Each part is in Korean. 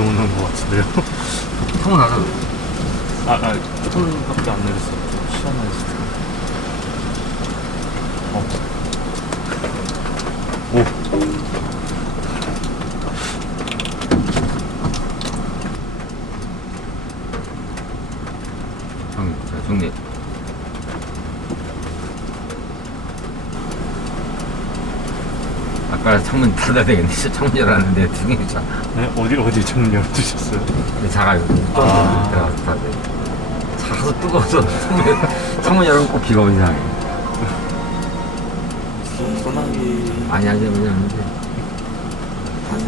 오는 것 같은데요. 창문 닫아. 아, 아, 조금밖에 안 내렸어. 좀 시간 내렸어. 어. 오. 정, 자, 정리. 아까 창문 닫아야 되겠네. 진짜 창문 열었는데 두 개이 자. 네? 어디, 어디 창문 열어두셨어요? 근데 작아요. 아. 들어가서 닫아야 돼. 작아서 뜨거워서 창문, 창문 열면 꼭 비가 오는 이상해. 소나기. 많이 하지 않는데. 와,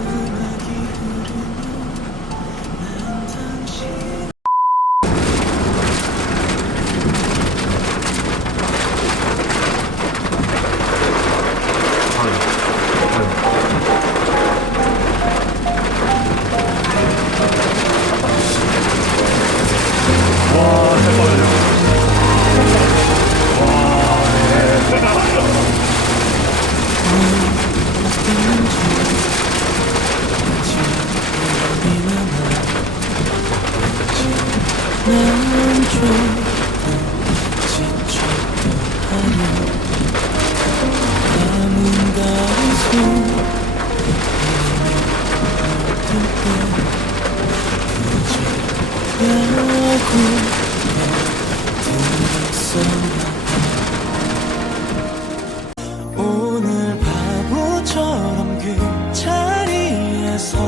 오늘 바보처럼 그 자리에서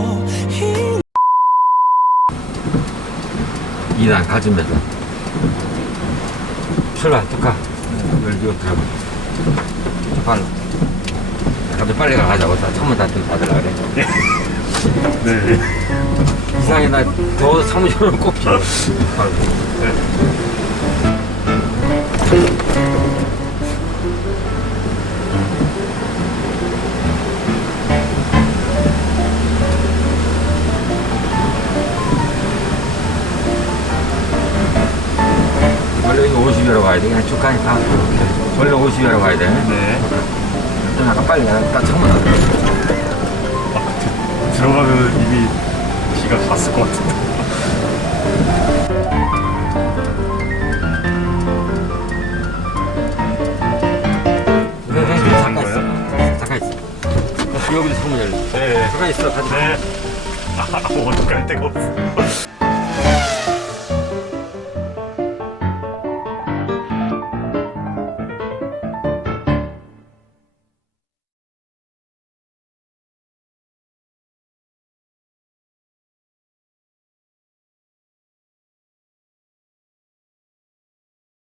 2단 가지면서. 출발, 뚝가. 열기로 들어가. 빨리. 가도 빨리 가자고. 다 창문 닫, 닫으라 그래. 네. 이상해, 나. 빨리. 원래 여기 50여로 가야 돼. 그냥 쭉 가니까. 원래 50여로 가야 돼. 네. 좀 약간 빨리 닫아. 아, 드, 들어가면 비가 갔을 것 같은데. 네, 네, 네, 잠깐 있어. 잠깐 있어. 여기도 창문 열려. 네. 잠깐 있어. 가지 마. 네. 아, 어떡할 데가 없어.